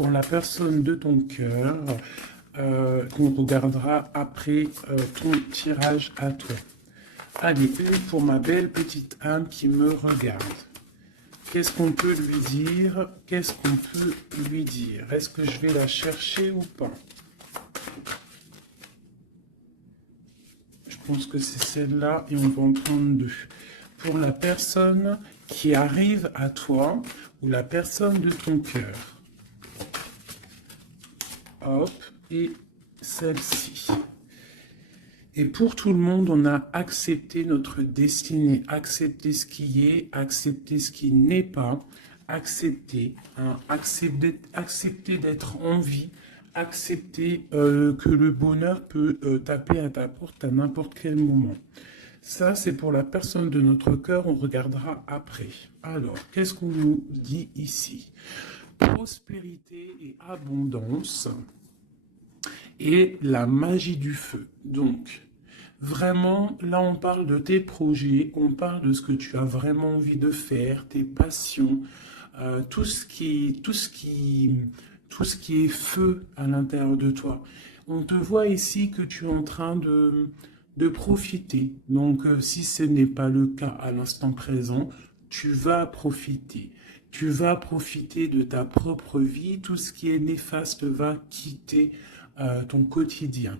pour la personne de ton cœur qu'on regardera après ton tirage à toi. Allez, une pour ma belle petite âme qui me regarde. Qu'est-ce qu'on peut lui dire? Qu'est-ce qu'on peut lui dire? Est-ce que je vais la chercher ou pas? Je pense que c'est celle-là et on va en prendre deux. Pour la personne qui arrive à toi ou la personne de ton cœur. Hop, et celle-ci. Et pour tout le monde, on a accepté notre destinée, accepté ce qui est, accepté ce qui n'est pas, accepter, hein, accepter d'être en vie, accepter que le bonheur peut taper à ta porte à n'importe quel moment. Ça, c'est pour la personne de notre cœur, on regardera après. Alors, qu'est-ce qu'on nous dit ici? Prospérité et abondance et la magie du feu. Donc, vraiment, là, on parle de tes projets, on parle de ce que tu as vraiment envie de faire, tes passions, tout ce qui est feu à l'intérieur de toi. On te voit ici que tu es en train de profiter. Donc, si ce n'est pas le cas à l'instant présent, tu vas profiter. Tu vas profiter de ta propre vie. Tout ce qui est néfaste va quitter ton quotidien.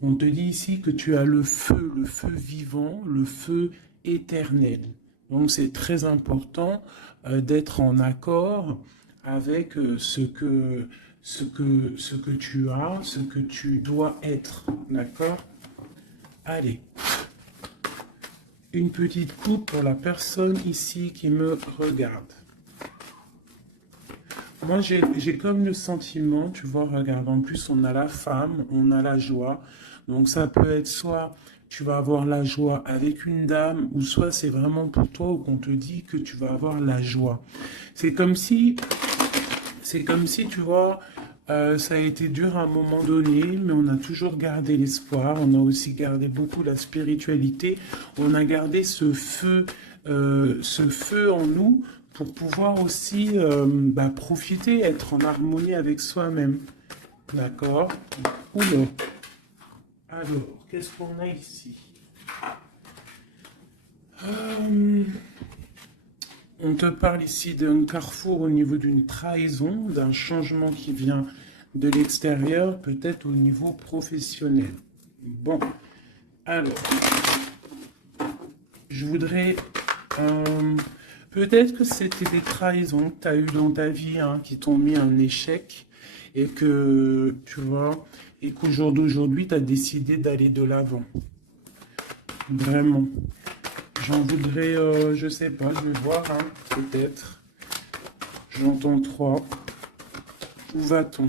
On te dit ici que tu as le feu vivant, le feu éternel. Donc, c'est très important d'être en accord avec ce que tu as, ce que tu dois être, d'accord? Allez, une petite coupe pour la personne ici qui me regarde. Moi, j'ai comme le sentiment, tu vois, regarde, en plus, on a la femme, on a la joie. Donc, ça peut être soit tu vas avoir la joie avec une dame, ou soit c'est vraiment pour toi ou qu'on te dit que tu vas avoir la joie. C'est comme si, tu vois, ça a été dur à un moment donné, mais on a toujours gardé l'espoir. On a aussi gardé beaucoup la spiritualité. On a gardé ce feu en nous pour pouvoir aussi profiter, être en harmonie avec soi-même. D'accord? Oula. Alors, qu'est-ce qu'on a ici? On te parle ici d'un carrefour au niveau d'une trahison, d'un changement qui vient de l'extérieur, peut-être au niveau professionnel. Bon, alors, je voudrais... peut-être que c'était des trahisons que tu as eues dans ta vie qui t'ont mis un échec et que, tu vois, et qu'au jour d'aujourd'hui, tu as décidé d'aller de l'avant. Vraiment. J'en voudrais, je sais pas, je vais voir, peut-être. J'entends 3. Où va-t-on?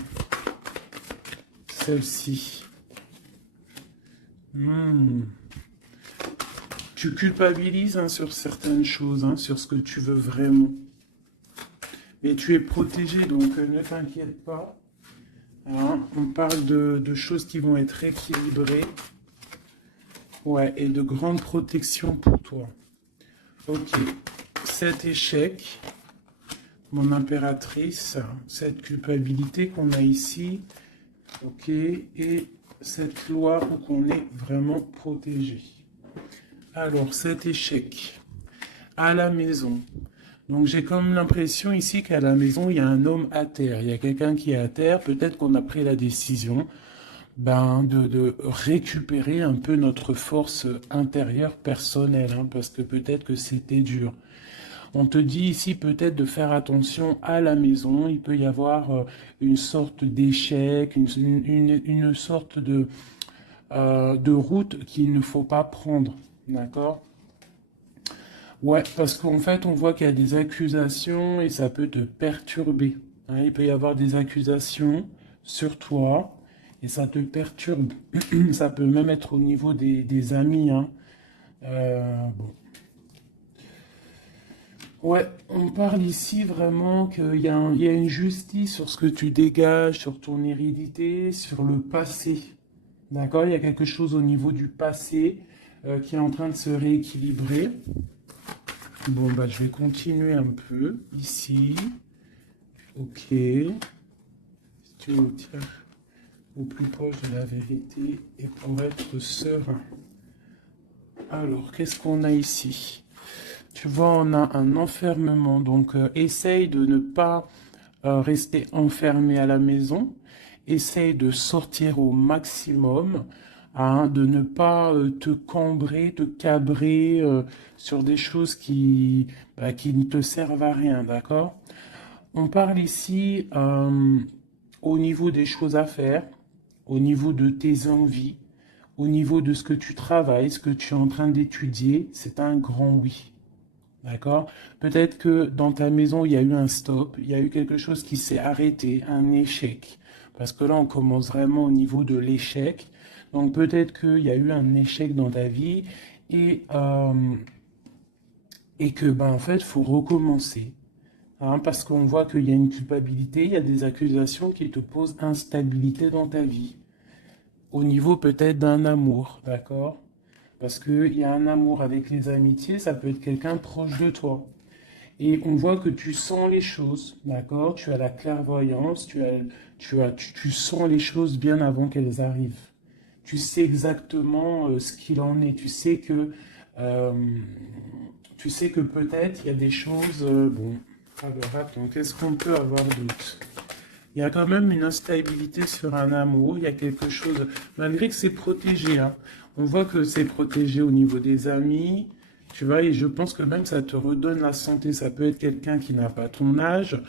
Celle-ci. Tu culpabilises sur certaines choses, sur ce que tu veux vraiment. Mais tu es protégé, donc ne t'inquiète pas. On parle de choses qui vont être équilibrées. Ouais, et de grande protection pour toi. Ok, cet échec, mon impératrice, cette culpabilité qu'on a ici, ok, et cette loi où on est vraiment protégé. Alors, cet échec, à la maison. Donc, j'ai comme l'impression ici qu'à la maison, il y a un homme à terre. Il y a quelqu'un qui est à terre. Peut-être qu'on a pris la décision de récupérer un peu notre force intérieure personnelle, parce que peut-être que c'était dur. On te dit ici peut-être de faire attention à la maison. Il peut y avoir une sorte d'échec, une sorte de route qu'il ne faut pas prendre. D'accord? Ouais, parce qu'en fait, on voit qu'il y a des accusations et ça peut te perturber. Il peut y avoir des accusations sur toi et ça te perturbe. Ça peut même être au niveau des amis. Bon. Ouais, on parle ici vraiment qu'il y a une justice sur ce que tu dégages, sur ton hérédité, sur le passé. D'accord? Il y a quelque chose au niveau du passé qui est en train de se rééquilibrer. Bon, je vais continuer un peu ici. Ok. Si tu nous tiens au plus proche de la vérité et pour être serein. Alors, qu'est-ce qu'on a ici? Tu vois, on a un enfermement. Donc, essaye de ne pas rester enfermé à la maison. Essaye de sortir au maximum, hein, de ne pas te cambrer, te cabrer sur des choses qui ne te servent à rien, d'accord? On parle ici au niveau des choses à faire, au niveau de tes envies, au niveau de ce que tu travailles, ce que tu es en train d'étudier, c'est un grand oui. D'accord? Peut-être que dans ta maison, il y a eu un stop, il y a eu quelque chose qui s'est arrêté, un échec. Parce que là, on commence vraiment au niveau de l'échec. Donc peut-être qu'il y a eu un échec dans ta vie et, euh, et que, ben, en fait, il faut recommencer. Hein, parce qu'on voit qu'il y a une culpabilité, il y a des accusations qui te posent instabilité dans ta vie. Au niveau peut-être d'un amour, d'accord? Parce qu'il y a un amour avec les amitiés, ça peut être quelqu'un proche de toi. Et on voit que tu sens les choses, d'accord? Tu as la clairvoyance, tu sens les choses bien avant qu'elles arrivent. Tu sais exactement ce qu'il en est. Euh, tu sais que peut-être il y a des choses. Bon, alors attends, qu'est-ce qu'on peut avoir d'autre? Il y a quand même une instabilité sur un amour. Il y a quelque chose, malgré que c'est protégé, hein. On voit que c'est protégé au niveau des amis. Tu vois, et je pense que même ça te redonne la santé. Ça peut être quelqu'un qui n'a pas ton âge,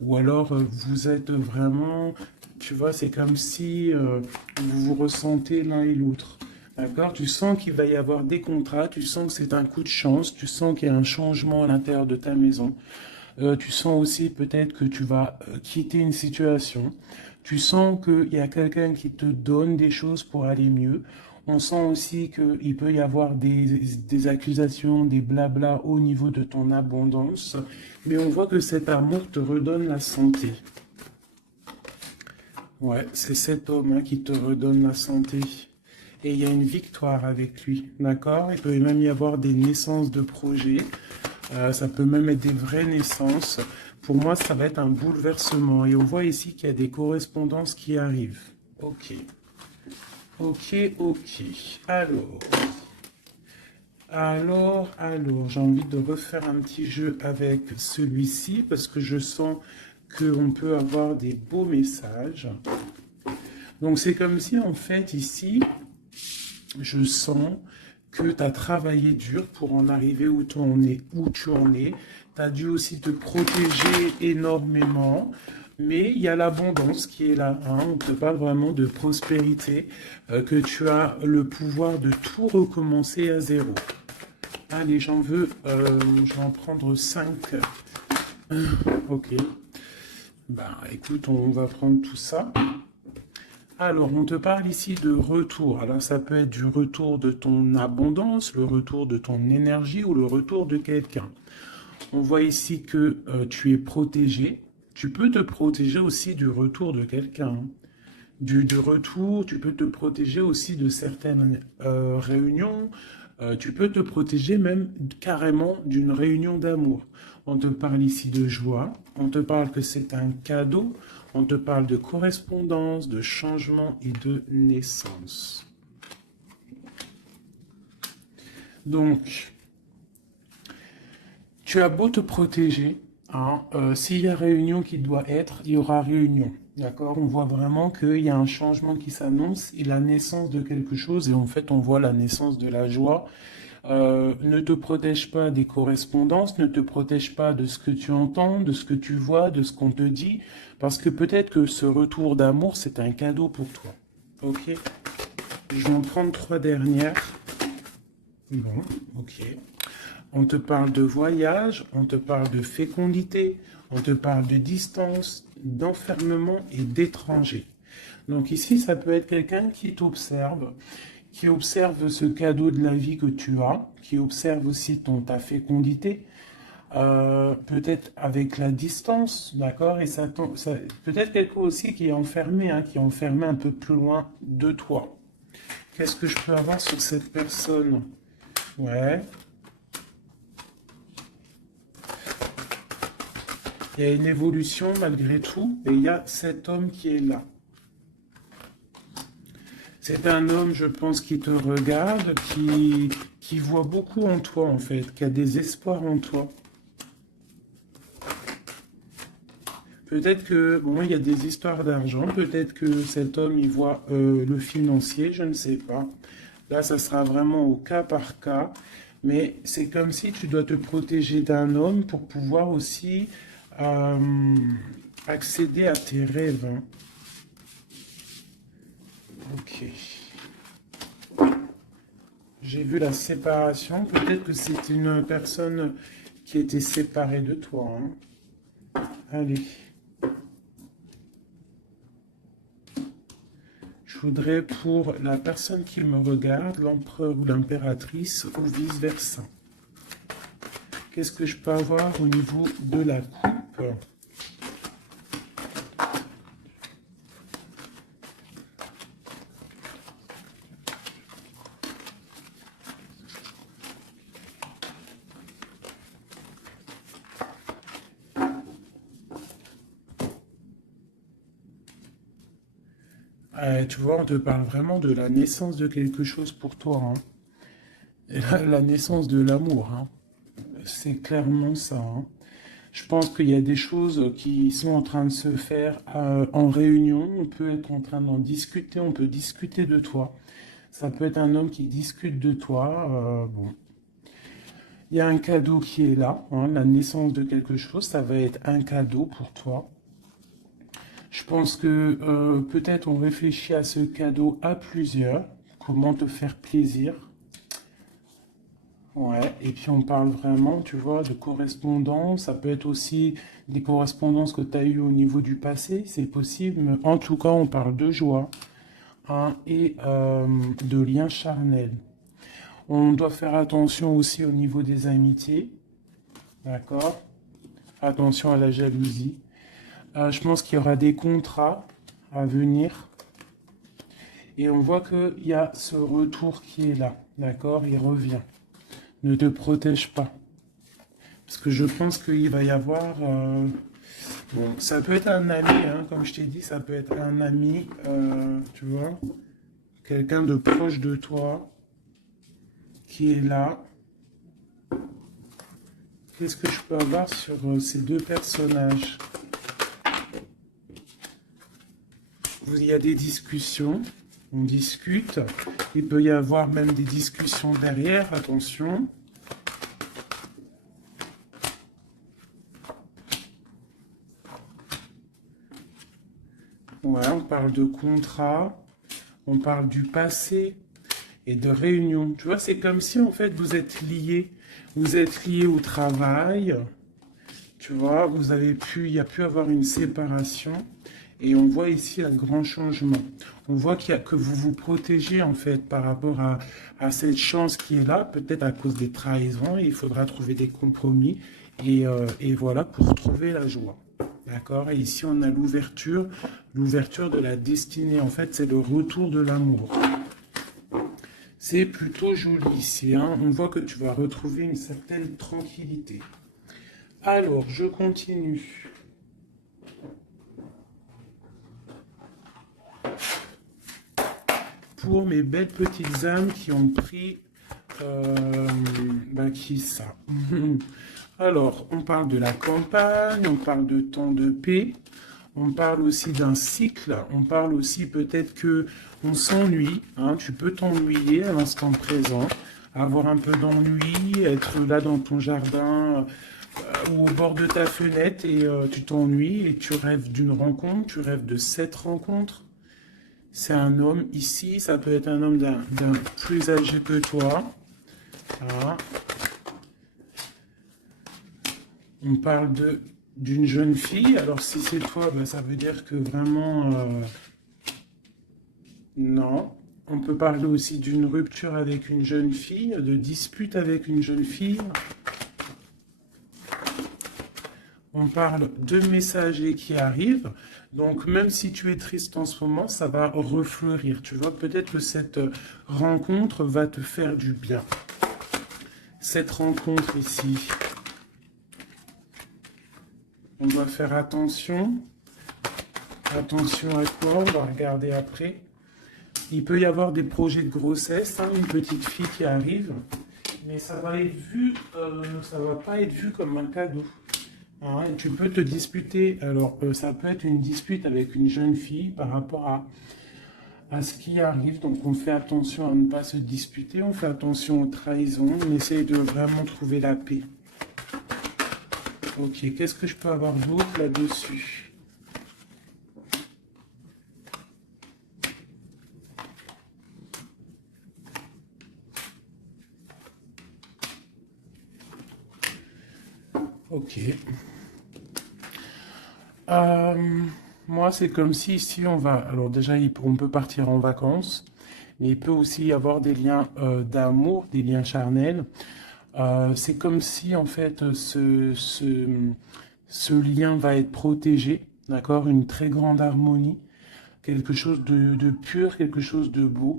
ou alors vous êtes vraiment, tu vois, c'est comme si vous vous ressentez l'un et l'autre. D'accord? Tu sens qu'il va y avoir des contrats, tu sens que c'est un coup de chance, tu sens qu'il y a un changement à l'intérieur de ta maison. Tu sens aussi peut-être que tu vas quitter une situation. Tu sens qu'il y a quelqu'un qui te donne des choses pour aller mieux. On sent aussi qu'il peut y avoir des accusations, des blabla au niveau de ton abondance. Mais on voit que cet amour te redonne la santé. Ouais, c'est cet homme hein, qui te redonne la santé. Et il y a une victoire avec lui, d'accord? Il peut même y avoir des naissances de projets. Ça peut même être des vraies naissances. Pour moi, ça va être un bouleversement. Et on voit ici qu'il y a des correspondances qui arrivent. Ok. Ok, ok. Alors, j'ai envie de refaire un petit jeu avec celui-ci parce que je sens qu'on peut avoir des beaux messages. Donc, c'est comme si, en fait, ici, je sens que tu as travaillé dur pour en arriver où tu en es. Tu as dû aussi te protéger énormément, mais il y a l'abondance qui est là. Hein. On te parle vraiment de prospérité, que tu as le pouvoir de tout recommencer à zéro. Allez, je vais en prendre 5. Ok. Bah écoute, on va prendre tout ça. Alors, on te parle ici de retour. Alors, ça peut être du retour de ton abondance, le retour de ton énergie ou le retour de quelqu'un. On voit ici que tu es protégé. Tu peux te protéger aussi du retour de quelqu'un. Du retour, tu peux te protéger aussi de certaines réunions. Tu peux te protéger même carrément d'une réunion d'amour. On te parle ici de joie. On te parle que c'est un cadeau. On te parle de correspondance, de changement et de naissance. Donc, tu as beau te protéger, hein, s'il y a réunion qui doit être, il y aura réunion. D'accord? On voit vraiment qu'il y a un changement qui s'annonce et la naissance de quelque chose. Et en fait, on voit la naissance de la joie. Ne te protège pas des correspondances, ne te protège pas de ce que tu entends, de ce que tu vois, de ce qu'on te dit, parce que peut-être que ce retour d'amour, c'est un cadeau pour toi. Ok? Je vais en prendre 3 dernières. Bon, ok. On te parle de voyage, on te parle de fécondité, on te parle de distance, d'enfermement et d'étranger. Donc ici, ça peut être quelqu'un qui t'observe, qui observe ce cadeau de la vie que tu as, qui observe aussi ta fécondité, peut-être avec la distance, d'accord? Et peut-être quelqu'un aussi qui est enfermé, hein, qui est enfermé un peu plus loin de toi. Qu'est-ce que je peux avoir sur cette personne? Ouais. Il y a une évolution malgré tout, et il y a cet homme qui est là. C'est un homme, je pense, qui te regarde, qui voit beaucoup en toi, en fait, qui a des espoirs en toi. Peut-être que, bon, il y a des histoires d'argent, peut-être que cet homme, il voit le financier, je ne sais pas. Là, ça sera vraiment au cas par cas, mais c'est comme si tu dois te protéger d'un homme pour pouvoir aussi euh, accéder à tes rêves. Hein. Ok. J'ai vu la séparation, peut-être que c'est une personne qui était séparée de toi. Hein. Allez. Je voudrais pour la personne qui me regarde, l'empereur ou l'impératrice, ou vice-versa. Qu'est-ce que je peux avoir au niveau de la coupe? Tu vois, on te parle vraiment de la naissance de quelque chose pour toi. Hein. Et la naissance de l'amour. Hein. C'est clairement ça. Hein. Je pense qu'il y a des choses qui sont en train de se faire en réunion. On peut être en train d'en discuter. On peut discuter de toi. Ça peut être un homme qui discute de toi. Bon. Il y a un cadeau qui est là. Hein, la naissance de quelque chose, ça va être un cadeau pour toi. Je pense que peut-être on réfléchit à ce cadeau à plusieurs. Comment te faire plaisir. Ouais, et puis on parle vraiment, tu vois, de correspondance. Ça peut être aussi des correspondances que tu as eues au niveau du passé, c'est possible. Mais en tout cas, on parle de joie hein, et de liens charnels. On doit faire attention aussi au niveau des amitiés. D'accord? Attention à la jalousie. Je pense qu'il y aura des contrats à venir. Et on voit qu'il y a ce retour qui est là. D'accord? Il revient. Ne te protège pas. Parce que je pense qu'il va y avoir... bon, ça peut être un ami, hein, comme je t'ai dit, ça peut être un ami, tu vois. Quelqu'un de proche de toi qui est là. Qu'est-ce que je peux avoir sur ces deux personnages? Il y a des discussions, on discute. Il peut y avoir même des discussions derrière, attention. Ouais, on parle de contrat, on parle du passé et de réunion. Tu vois, c'est comme si en fait vous êtes liés. Vous êtes liés au travail. Tu vois, il y a pu avoir une séparation. Et on voit ici un grand changement. On voit que vous vous protégez en fait par rapport à cette chance qui est là, peut-être à cause des trahisons. Il faudra trouver des compromis et voilà pour trouver la joie. D'accord? Et ici on a l'ouverture de la destinée. En fait, c'est le retour de l'amour. C'est plutôt joli ici. Hein? On voit que tu vas retrouver une certaine tranquillité. Alors, je continue. Pour mes belles petites âmes qui ont pris... qui ça? Alors, on parle de la campagne, on parle de temps de paix, on parle aussi d'un cycle, on parle aussi peut-être que on s'ennuie, hein, tu peux t'ennuyer à l'instant présent, avoir un peu d'ennui, être là dans ton jardin ou au bord de ta fenêtre et tu t'ennuies et tu rêves d'une rencontre, tu rêves de cette rencontre. C'est un homme ici, ça peut être un homme d'un plus âgé que toi. Voilà. On parle d'une jeune fille. Alors si c'est toi, ben, ça veut dire que vraiment... non. On peut parler aussi d'une rupture avec une jeune fille, de dispute avec une jeune fille. On parle de messagers qui arrivent. Donc, même si tu es triste en ce moment, ça va refleurir. Tu vois, peut-être que cette rencontre va te faire du bien. Cette rencontre ici. On doit faire attention. Attention à quoi? On va regarder après. Il peut y avoir des projets de grossesse, hein, une petite fille qui arrive, mais ça va être vu, ça va pas être vu comme un cadeau. Hein, tu peux te disputer. Alors, ça peut être une dispute avec une jeune fille par rapport à ce qui arrive. Donc, on fait attention à ne pas se disputer. On fait attention aux trahisons. On essaye de vraiment trouver la paix. Ok, qu'est-ce que je peux avoir d'autre là-dessus? Ok. Moi, c'est comme si ici, on va... Alors déjà, on peut partir en vacances, mais il peut aussi y avoir des liens d'amour, des liens charnels. C'est comme si, en fait, ce lien va être protégé, d'accord? Une très grande harmonie, quelque chose de pur, quelque chose de beau.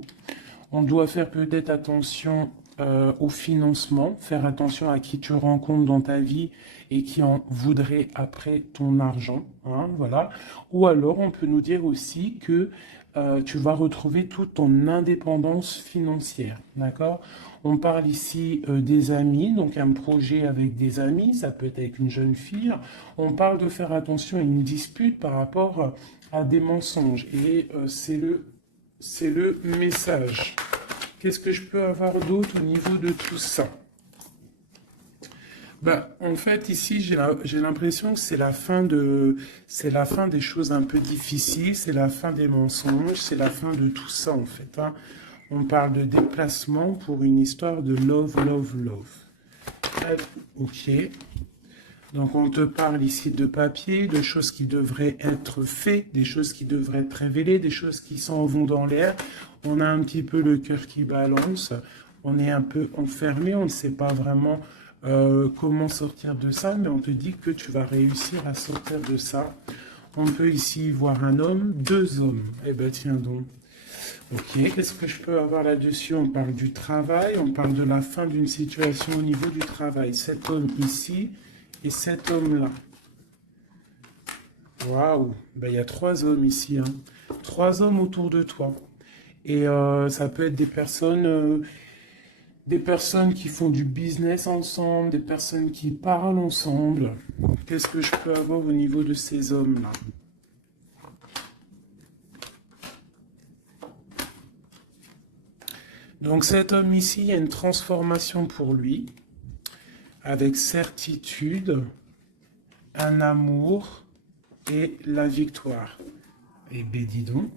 On doit faire peut-être attention au financement, faire attention à qui tu rencontres dans ta vie et qui en voudrait après ton argent, hein, voilà. Ou alors on peut nous dire aussi que tu vas retrouver toute ton indépendance financière, d'accord? On parle ici des amis, donc un projet avec des amis, ça peut être avec une jeune fille. On parle de faire attention à une dispute par rapport à des mensonges et c'est le message. Qu'est-ce que je peux avoir d'autre au niveau de tout ça? Bah, en fait, ici, j'ai l'impression que c'est la fin des choses un peu difficiles, c'est la fin des mensonges, c'est la fin de tout ça, en fait. Hein. On parle de déplacement pour une histoire de love, love, love. Ok. Donc, on te parle ici de papier, de choses qui devraient être faites, des choses qui devraient être révélées, des choses qui s'en vont dans l'air. On a un petit peu le cœur qui balance. On est un peu enfermé, on ne sait pas vraiment comment sortir de ça, mais on te dit que tu vas réussir à sortir de ça. On peut ici voir un homme, deux hommes. Eh ben tiens donc. Ok, qu'est-ce que je peux avoir là-dessus? On parle du travail, on parle de la fin d'une situation au niveau du travail. Cet homme ici et cet homme-là. Waouh, ben, il y a trois hommes ici, hein. Trois hommes autour de toi. Et ça peut être des personnes qui font du business ensemble, des personnes qui parlent ensemble. Qu'est-ce que je peux avoir au niveau de ces hommes-là? Donc cet homme ici, il y a une transformation pour lui, avec certitude, un amour et la victoire. Et ben dis donc.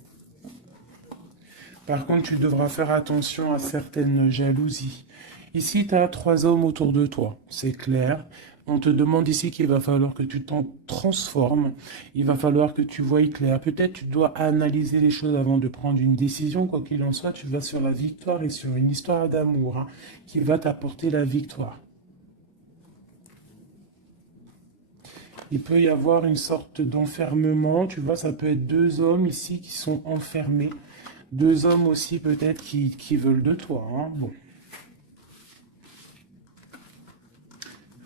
Par contre, tu devras faire attention à certaines jalousies. Ici, tu as trois hommes autour de toi, c'est clair. On te demande ici qu'il va falloir que tu t'en transformes. Il va falloir que tu voies clair. Peut-être tu dois analyser les choses avant de prendre une décision. Quoi qu'il en soit, tu vas sur la victoire et sur une histoire d'amour, hein, qui va t'apporter la victoire. Il peut y avoir une sorte d'enfermement. Tu vois, ça peut être deux hommes ici qui sont enfermés. Deux hommes aussi peut-être qui veulent de toi. Hein. Bon.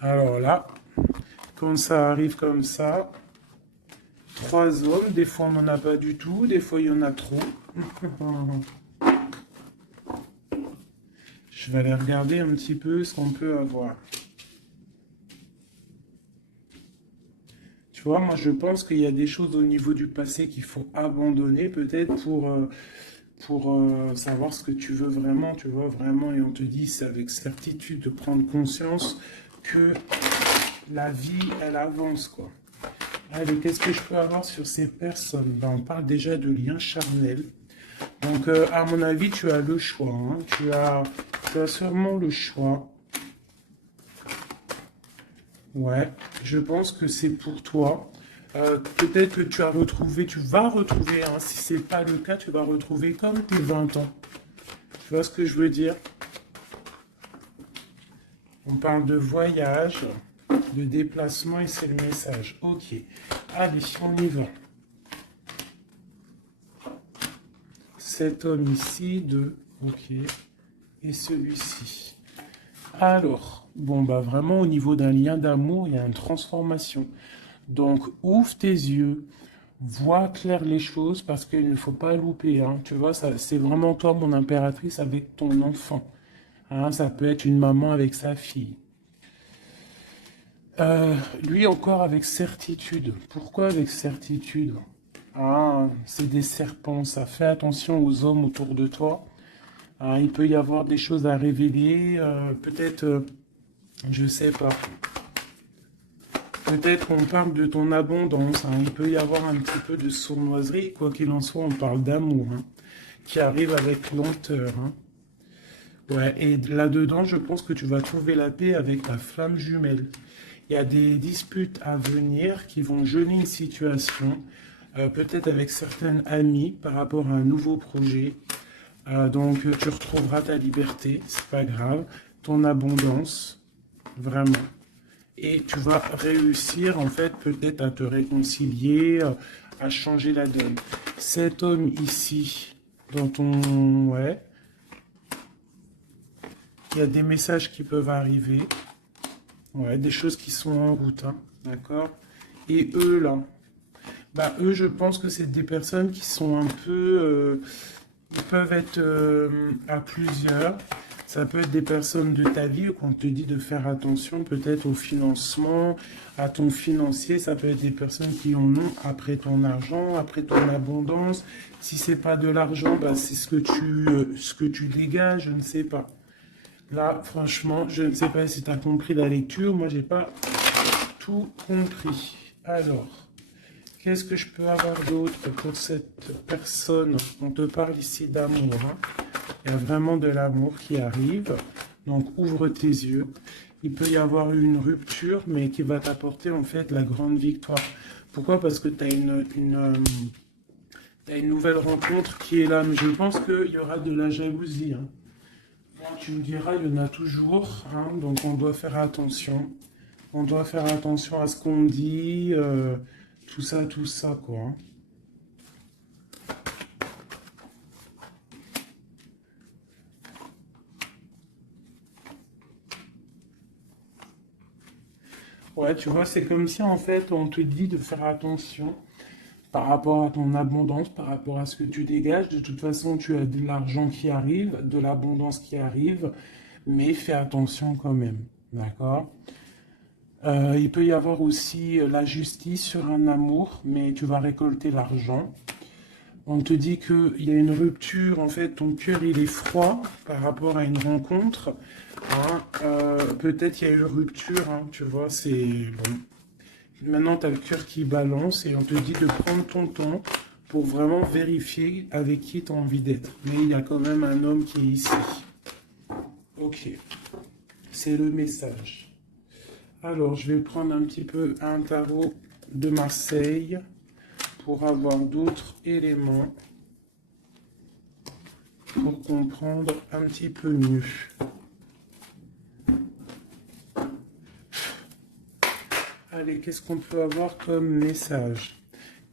Alors là, quand ça arrive comme ça, trois hommes, des fois on n'en a pas du tout, des fois il y en a trop. Je vais aller regarder un petit peu ce qu'on peut avoir. Tu vois, moi je pense qu'il y a des choses au niveau du passé qu'il faut abandonner peut-être pour savoir ce que tu veux vraiment, tu vois, vraiment, et on te dit, c'est avec certitude de prendre conscience que la vie, elle avance, quoi. Allez, qu'est-ce que je peux avoir sur ces personnes? Ben, on parle déjà de liens charnels. Donc, à mon avis, tu as le choix, hein. Tu as sûrement le choix. Ouais, je pense que c'est pour toi. Peut-être que tu vas retrouver, hein, si c'est pas le cas, tu vas retrouver comme tes 20 ans. Tu vois ce que je veux dire? On parle de voyage, de déplacement et c'est le message. Ok, allez, on y va. Cet homme ici, de... Ok, et celui-ci. Alors, bon, bah vraiment, au niveau d'un lien d'amour, il y a une transformation. Donc, ouvre tes yeux, vois clair les choses parce qu'il ne faut pas louper. Hein. Tu vois, ça, c'est vraiment toi, mon impératrice, avec ton enfant. Hein, ça peut être une maman avec sa fille. Lui encore avec certitude. Pourquoi avec certitude? Ah, c'est des serpents, ça. Fais attention aux hommes autour de toi. Ah, il peut y avoir des choses à révéler. Peut-être, je sais pas. Peut-être on parle de ton abondance. Hein. Il peut y avoir un petit peu de sournoiserie. Quoi qu'il en soit, on parle d'amour hein, qui arrive avec lenteur. Hein. Ouais, et là-dedans, je pense que tu vas trouver la paix avec ta flamme jumelle. Il y a des disputes à venir qui vont geler une situation, peut-être avec certaines amies par rapport à un nouveau projet. Donc tu retrouveras ta liberté, c'est pas grave, ton abondance, vraiment. Et tu vas réussir en fait peut-être à te réconcilier, à changer la donne. Cet homme ici, dans ton... Ouais, il y a des messages qui peuvent arriver. Ouais, des choses qui sont en route, hein, d'accord? Et eux, là, bah, eux, je pense que c'est des personnes qui sont un peu... ils peuvent être à plusieurs. Ça peut être des personnes de ta vie qu'on te dit de faire attention peut-être au financement, à ton financier. Ça peut être des personnes qui en ont après ton argent, après ton abondance. Si c'est pas de l'argent, bah, c'est ce que tu dégages, je ne sais pas. Là, franchement, je ne sais pas si tu as compris la lecture. Moi, j'ai pas tout compris. Alors, qu'est-ce que je peux avoir d'autre pour cette personne? On te parle ici d'amour. Hein. Il y a vraiment de l'amour qui arrive. Donc, ouvre tes yeux. Il peut y avoir une rupture, mais qui va t'apporter en fait la grande victoire. Pourquoi? Parce que tu as t'as une nouvelle rencontre qui est là. Mais je pense qu'il y aura de la jalousie. Hein. Tu me diras, il y en a toujours, hein, donc on doit faire attention. On doit faire attention à ce qu'on dit, tout ça, quoi. Hein. Ouais, tu vois, c'est comme si en fait on te dit de faire attention par rapport à ton abondance, par rapport à ce que tu dégages. De toute façon, tu as de l'argent qui arrive, de l'abondance qui arrive, mais fais attention quand même, d'accord? Il peut y avoir aussi la justice sur un amour, mais tu vas récolter l'argent. On te dit qu'il y a une rupture, en fait, ton cœur il est froid par rapport à une rencontre. Hein. Peut-être il y a une rupture, hein, tu vois, c'est bon. Maintenant, tu as le cœur qui balance et on te dit de prendre ton temps pour vraiment vérifier avec qui tu as envie d'être. Mais il y a quand même un homme qui est ici. Ok, c'est le message. Alors, je vais prendre un petit peu un tarot de Marseille pour avoir d'autres éléments pour comprendre un petit peu mieux. Allez, qu'est-ce qu'on peut avoir comme message?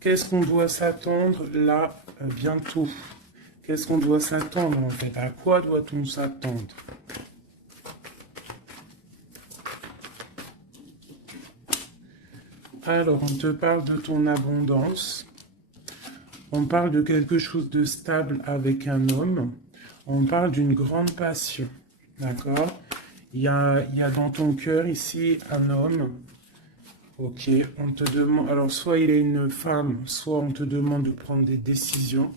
Qu'est-ce qu'on doit s'attendre là bientôt? Qu'est-ce qu'on doit s'attendre en fait? À quoi doit-on s'attendre? Alors, on te parle de ton abondance. On parle de quelque chose de stable avec un homme. On parle d'une grande passion. D'accord? Il y a dans ton cœur ici un homme. Ok, on te demande. Alors, soit il est une femme, soit on te demande de prendre des décisions.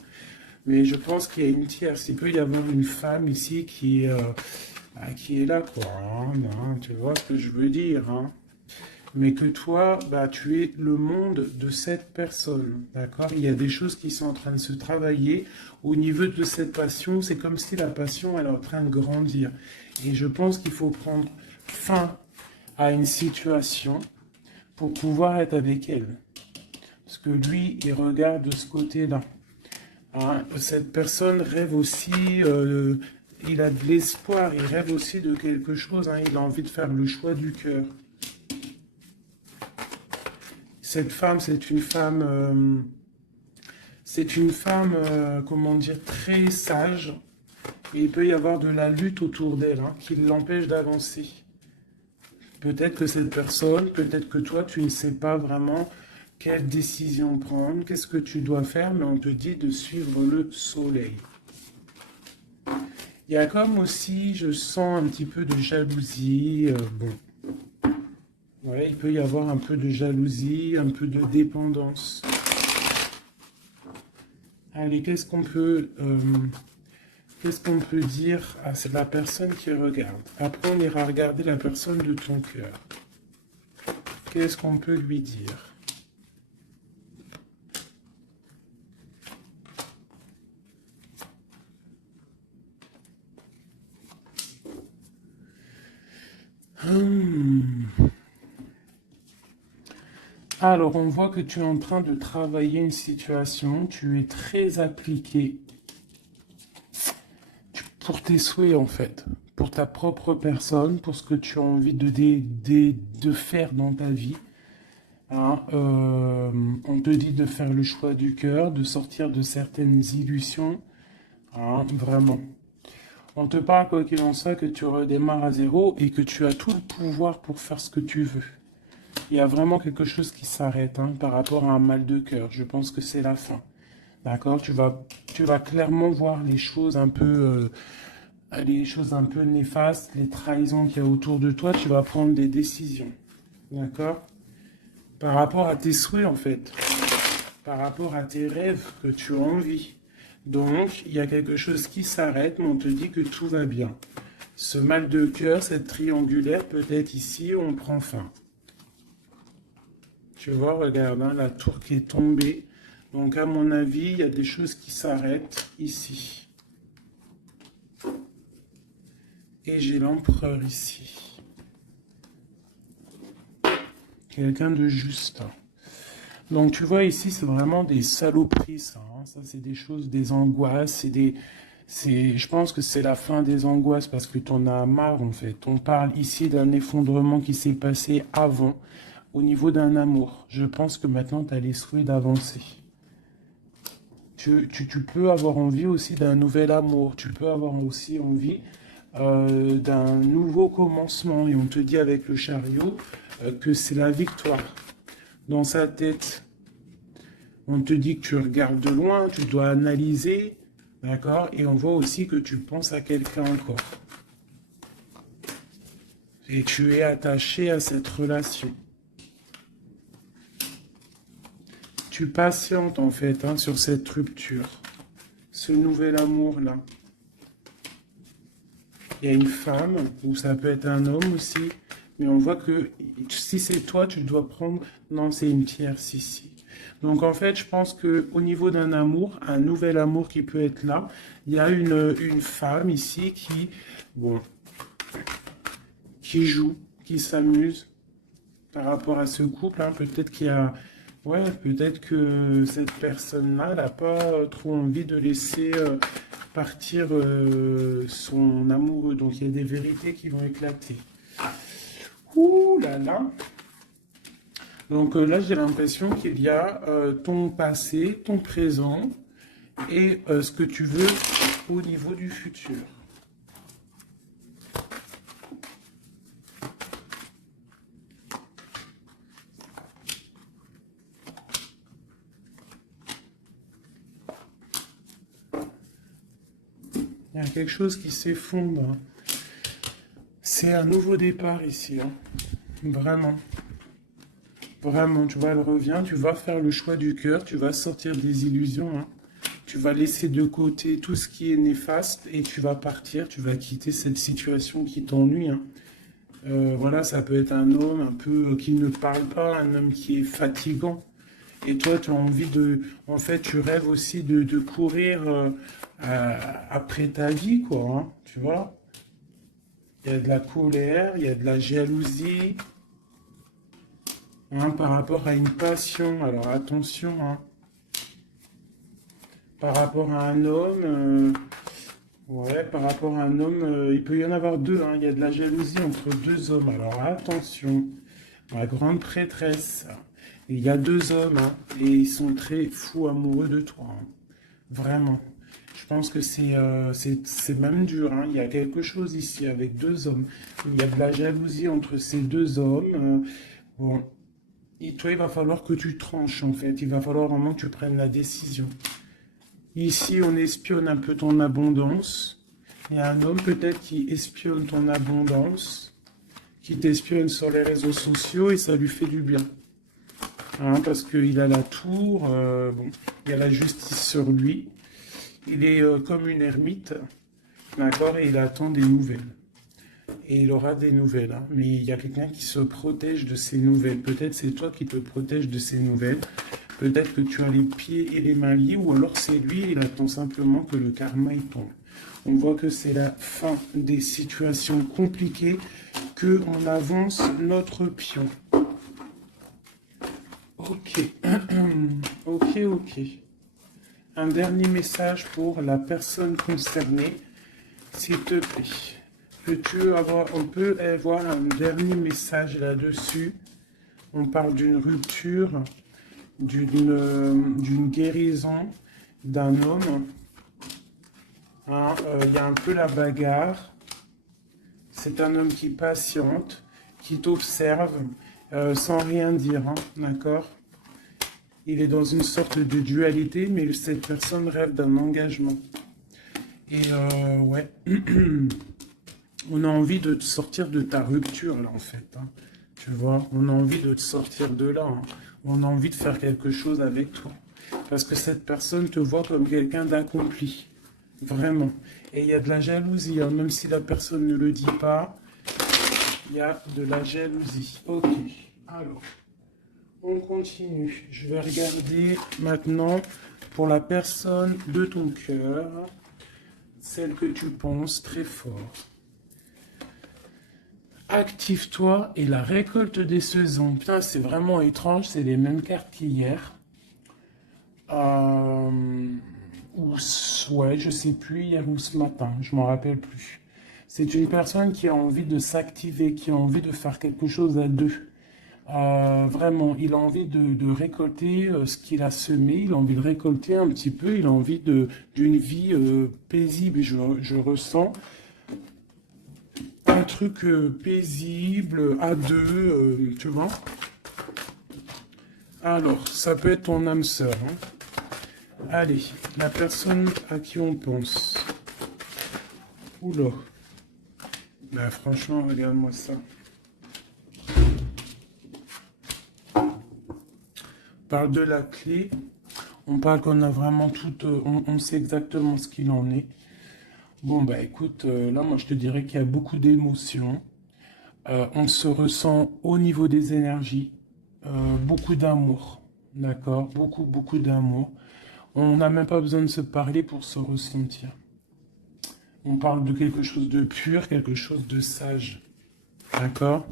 Mais je pense qu'il y a une tierce. Il peut y avoir une femme ici qui est là, quoi. Hein, hein, tu vois ce que je veux dire, hein? Mais que toi, bah, tu es le monde de cette personne, d'accord? Il y a des choses qui sont en train de se travailler au niveau de cette passion. C'est comme si la passion, elle est en train de grandir. Et je pense qu'il faut prendre fin à une situation pour pouvoir être avec elle. Parce que lui, il regarde de ce côté-là. Hein, cette personne rêve aussi, il a de l'espoir, il rêve aussi de quelque chose. Hein, il a envie de faire le choix du cœur. Cette femme, c'est une femme, comment dire, très sage. Et il peut y avoir de la lutte autour d'elle, hein, qui l'empêche d'avancer. Peut-être que cette personne, peut-être que toi, tu ne sais pas vraiment quelle décision prendre, qu'est-ce que tu dois faire, mais on te dit de suivre le soleil. Il y a comme aussi, je sens un petit peu de jalousie. Bon, ouais, il peut y avoir un peu de jalousie, un peu de dépendance. Allez, qu'est-ce qu'on peut dire à la personne qui regarde? Après, on ira regarder la personne de ton cœur. Qu'est-ce qu'on peut lui dire? Alors, on voit que tu es en train de travailler une situation, tu es très appliqué pour tes souhaits en fait, pour ta propre personne, pour ce que tu as envie de faire dans ta vie. Hein, on te dit de faire le choix du cœur, de sortir de certaines illusions, hein, vraiment. On te parle, quoi qu'il en soit, que tu redémarres à zéro et que tu as tout le pouvoir pour faire ce que tu veux. Il y a vraiment quelque chose qui s'arrête hein, par rapport à un mal de cœur. Je pense que c'est la fin. D'accord? Tu vas clairement voir les choses un peu néfastes, les trahisons qu'il y a autour de toi. Tu vas prendre des décisions. D'accord? Par rapport à tes souhaits, en fait. Par rapport à tes rêves que tu as envie. Donc, il y a quelque chose qui s'arrête, mais on te dit que tout va bien. Ce mal de cœur, cette triangulaire, peut-être ici, on prend fin. Tu vois, regarde, hein, la tour qui est tombée. Donc, à mon avis, il y a des choses qui s'arrêtent ici. Et j'ai l'empereur ici. Quelqu'un de juste. Donc, tu vois, ici, c'est vraiment des saloperies, ça. Hein. Ça, c'est des choses, des angoisses. Je pense que c'est la fin des angoisses parce que tu en as marre, en fait. On parle ici d'un effondrement qui s'est passé avant, au niveau d'un amour. Je pense que maintenant, tu as les souhaits d'avancer. Tu peux avoir envie aussi d'un nouvel amour. Tu peux avoir aussi envie d'un nouveau commencement. Et on te dit avec le chariot que c'est la victoire. Dans sa tête, on te dit que tu regardes de loin, tu dois analyser, d'accord? Et on voit aussi que tu penses à quelqu'un encore. Et tu es attaché à cette relation. Tu patientes en fait hein, sur cette rupture, ce nouvel amour-là. Il y a une femme, ou ça peut être un homme aussi, mais on voit que si c'est toi, tu dois prendre... Non, c'est une tierce ici. Donc en fait, je pense qu'au niveau d'un amour, un nouvel amour qui peut être là, il y a une femme ici qui joue, qui s'amuse par rapport à ce couple. Hein. Peut-être qu'il y a... Ouais, peut-être que cette personne-là n'a pas trop envie de laisser partir son amoureux. Donc il y a des vérités qui vont éclater. Ouh là là. Donc là, j'ai l'impression qu'il y a ton passé, ton présent et ce que tu veux au niveau du futur. Il y a quelque chose qui s'effondre. C'est un nouveau départ ici. Hein. Vraiment. Vraiment, tu vois, elle revient. Tu vas faire le choix du cœur. Tu vas sortir des illusions. Hein. Tu vas laisser de côté tout ce qui est néfaste et tu vas partir. Tu vas quitter cette situation qui t'ennuie. Hein. Voilà, ça peut être un homme un peu qui ne parle pas, un homme qui est fatigant. Et toi, tu as envie de... En fait, tu rêves aussi de courir après ta vie, quoi. Hein, tu vois? Il y a de la colère, il y a de la jalousie. Hein, par rapport à une passion. Alors, attention. Hein, par rapport à un homme... ouais, par rapport à un homme, il peut y en avoir deux. Hein, il y a de la jalousie entre deux hommes. Alors, attention. La grande prêtresse... Il y a deux hommes, hein, et ils sont très fous amoureux de toi. Hein. Vraiment. Je pense que c'est même dur, hein. Il y a quelque chose ici avec deux hommes. Il y a de la jalousie entre ces deux hommes. Bon, et toi, il va falloir que tu tranches, en fait. Il va falloir vraiment que tu prennes la décision. Ici, on espionne un peu ton abondance. Il y a un homme peut-être qui espionne ton abondance, qui t'espionne sur les réseaux sociaux et ça lui fait du bien. Hein, parce qu'il a la tour, bon, il y a la justice sur lui. Il est comme une ermite, d'accord, et il attend des nouvelles. Et il aura des nouvelles, hein. Mais il y a quelqu'un qui se protège de ces nouvelles. Peut-être c'est toi qui te protèges de ces nouvelles. Peut-être que tu as les pieds et les mains liés, ou alors c'est lui, il attend simplement que le karma y tombe. On voit que c'est la fin des situations compliquées, qu'on avance notre pion. Ok, ok. Un dernier message pour la personne concernée, s'il te plaît. On peut avoir un dernier message là-dessus. On parle d'une rupture, d'une guérison d'un homme. Hein, y a un peu la bagarre. C'est un homme qui patiente, qui t'observe, sans rien dire, hein, d'accord? Il est dans une sorte de dualité, mais cette personne rêve d'un engagement. Et ouais, on a envie de te sortir de ta rupture, là, en fait. Hein. Tu vois, on a envie de te sortir de là. Hein. On a envie de faire quelque chose avec toi. Parce que cette personne te voit comme quelqu'un d'accompli. Vraiment. Et il y a de la jalousie, hein. Même si la personne ne le dit pas, il y a de la jalousie. Ok, alors, on continue. Je vais regarder maintenant pour la personne de ton cœur, celle que tu penses très fort. Active-toi et la récolte des saisons. Putain, c'est vraiment étrange, c'est les mêmes cartes qu'hier. Ouais, je sais plus, hier ou ce matin, je m'en rappelle plus. C'est une personne qui a envie de s'activer, qui a envie de faire quelque chose à deux. Vraiment, il a envie de récolter ce qu'il a semé, il a envie de récolter un petit peu, il a envie d'une vie paisible. Je ressens un truc paisible à deux, tu vois. Alors, ça peut être ton âme sœur. Hein. Allez, la personne à qui on pense. Oula. Bah, franchement, regarde-moi ça. On parle de la clé. On parle qu'on a vraiment tout... on sait exactement ce qu'il en est. Bon, bah écoute, là, moi, je te dirais qu'il y a beaucoup d'émotions. On se ressent au niveau des énergies. Beaucoup d'amour. D'accord? Beaucoup d'amour. On n'a même pas besoin de se parler pour se ressentir. On parle de quelque chose de pur, quelque chose de sage. D'accord?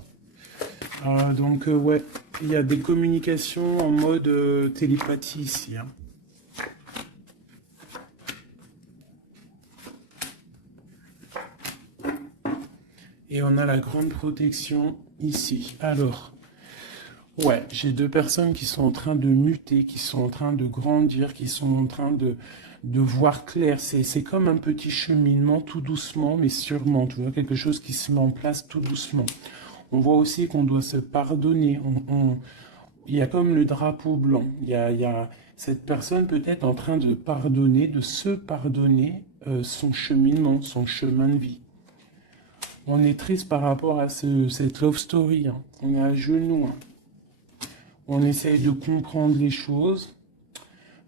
Donc, ouais, il y a des communications en mode télépathie ici. Hein. Et on a la grande protection ici. Alors, ouais, j'ai deux personnes qui sont en train de muter, qui sont en train de grandir, qui sont en train de voir clair. C'est comme un petit cheminement, tout doucement, mais sûrement. Tu vois, quelque chose qui se met en place tout doucement. On voit aussi qu'on doit se pardonner. Il y a comme le drapeau blanc. Il y a cette personne peut-être en train de pardonner, de se pardonner son cheminement, son chemin de vie. On est triste par rapport à cette love story. Hein. On est à genoux. Hein. On essaye de comprendre les choses.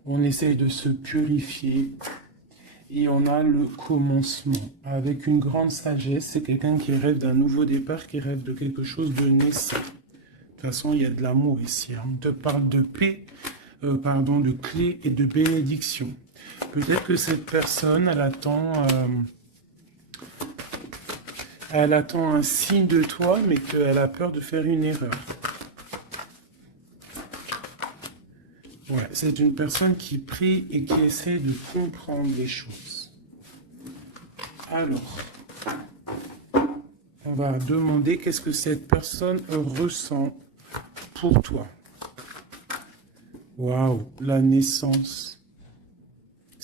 On essaye de se purifier. Et on a le commencement. Avec une grande sagesse, c'est quelqu'un qui rêve d'un nouveau départ, qui rêve de quelque chose de naissant. De toute façon, il y a de l'amour ici. Hein. On te parle de paix, de clé et de bénédiction. Peut-être que cette personne, elle attend un signe de toi, mais qu'elle a peur de faire une erreur. Ouais, c'est une personne qui prie et qui essaie de comprendre les choses. Alors, on va demander qu'est-ce que cette personne ressent pour toi. Waouh, la naissance.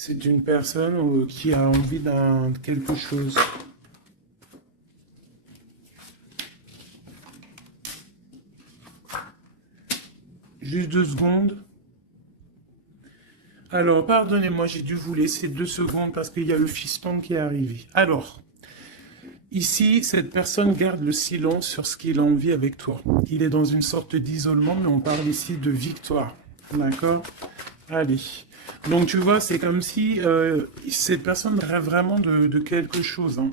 C'est une personne qui a envie d'un quelque chose. Juste 2 secondes. Alors, pardonnez-moi, j'ai dû vous laisser 2 secondes parce qu'il y a le fiston qui est arrivé. Alors, ici, cette personne garde le silence sur ce qu'il a envie avec toi. Il est dans une sorte d'isolement, mais on parle ici de victoire. D'accord? Allez. Donc, tu vois, c'est comme si cette personne rêve vraiment de quelque chose. Hein.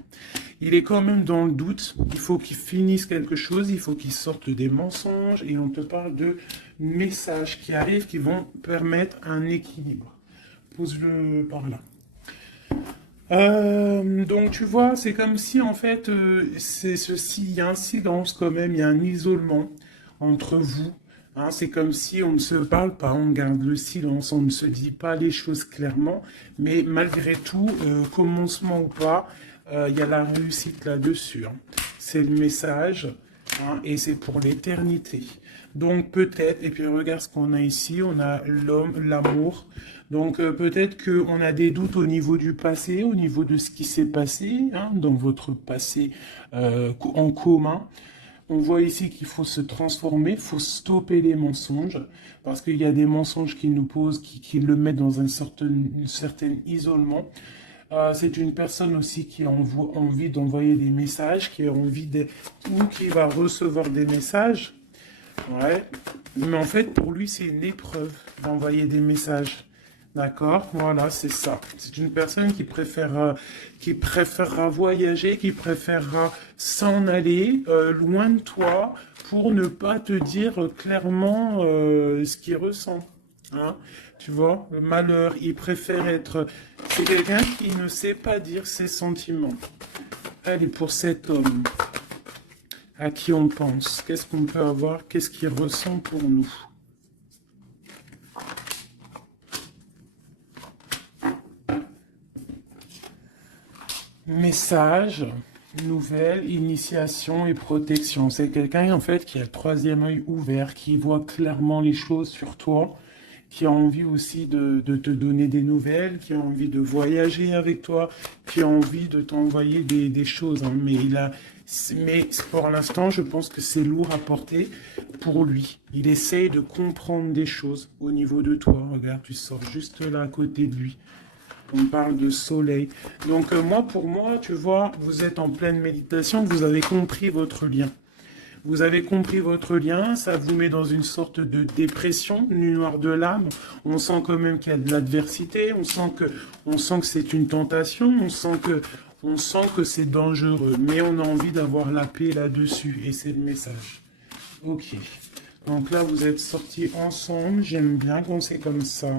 Il est quand même dans le doute. Il faut qu'il finisse quelque chose. Il faut qu'il sorte des mensonges. Et on te parle de messages qui arrivent qui vont permettre un équilibre. Pose-le par là. Donc tu vois, c'est comme si en fait, c'est ceci, il y a un silence quand même, il y a un isolement entre vous. Hein, c'est comme si on ne se parle pas, on garde le silence, on ne se dit pas les choses clairement, mais malgré tout, commencement ou pas, il y a la réussite là-dessus. Hein. C'est le message, hein, et c'est pour l'éternité. Donc peut-être, et puis regarde ce qu'on a ici, on a l'homme, l'amour. Donc peut-être qu'on a des doutes au niveau du passé, au niveau de ce qui s'est passé, hein, dans votre passé en commun. On voit ici qu'il faut se transformer, il faut stopper les mensonges, parce qu'il y a des mensonges qui nous posent, qui le mettent dans un certain isolement. C'est une personne aussi qui a envie d'envoyer des messages, qui a envie ou qui va recevoir des messages. Ouais, mais en fait, pour lui, c'est une épreuve d'envoyer des messages. D'accord? Voilà, c'est ça. C'est une personne qui préférera voyager, qui préférera s'en aller loin de toi pour ne pas te dire clairement ce qu'il ressent. Hein? Tu vois, le malheur, il préfère être... C'est quelqu'un qui ne sait pas dire ses sentiments. Allez, pour cet homme, à qui on pense, qu'est-ce qu'on peut avoir, qu'est-ce qu'il ressent pour nous. Message, nouvelle, initiation et protection. C'est quelqu'un en fait qui a le troisième œil ouvert, qui voit clairement les choses sur toi, qui a envie aussi de te donner des nouvelles, qui a envie de voyager avec toi, qui a envie de t'envoyer des choses. Hein. Mais pour l'instant, je pense que c'est lourd à porter pour lui. Il essaye de comprendre des choses au niveau de toi. Regarde, tu sors juste là à côté de lui. On parle de soleil. Donc pour moi, tu vois, vous êtes en pleine méditation, vous avez compris votre lien. Vous avez compris votre lien, ça vous met dans une sorte de dépression, nuit noire de l'âme. On sent quand même qu'il y a de l'adversité, on sent que c'est une tentation, on sent que c'est dangereux, mais on a envie d'avoir la paix là-dessus, et c'est le message. Ok. Donc là, vous êtes sortis ensemble, j'aime bien quand c'est comme ça.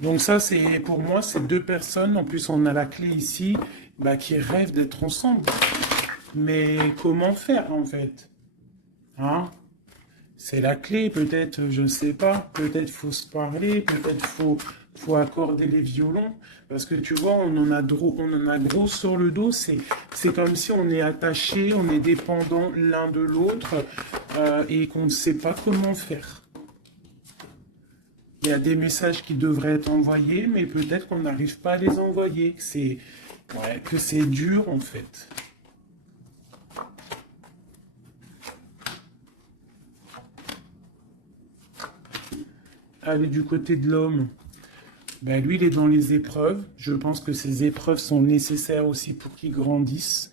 Donc ça, c'est pour moi, c'est 2 personnes. En plus, on a la clé ici, bah, qui rêvent d'être ensemble. Mais comment faire, en fait? Hein? C'est la clé, peut-être, je ne sais pas. Peut-être faut se parler, peut-être faut accorder les violons. Parce que tu vois, on en a gros sur le dos. C'est comme si on est attaché, on est dépendant l'un de l'autre et qu'on ne sait pas comment faire. Il y a des messages qui devraient être envoyés, mais peut-être qu'on n'arrive pas à les envoyer, que c'est dur en fait. Allez, du côté de l'homme, ben, lui il est dans les épreuves. Je pense que ces épreuves sont nécessaires aussi pour qu'il grandisse.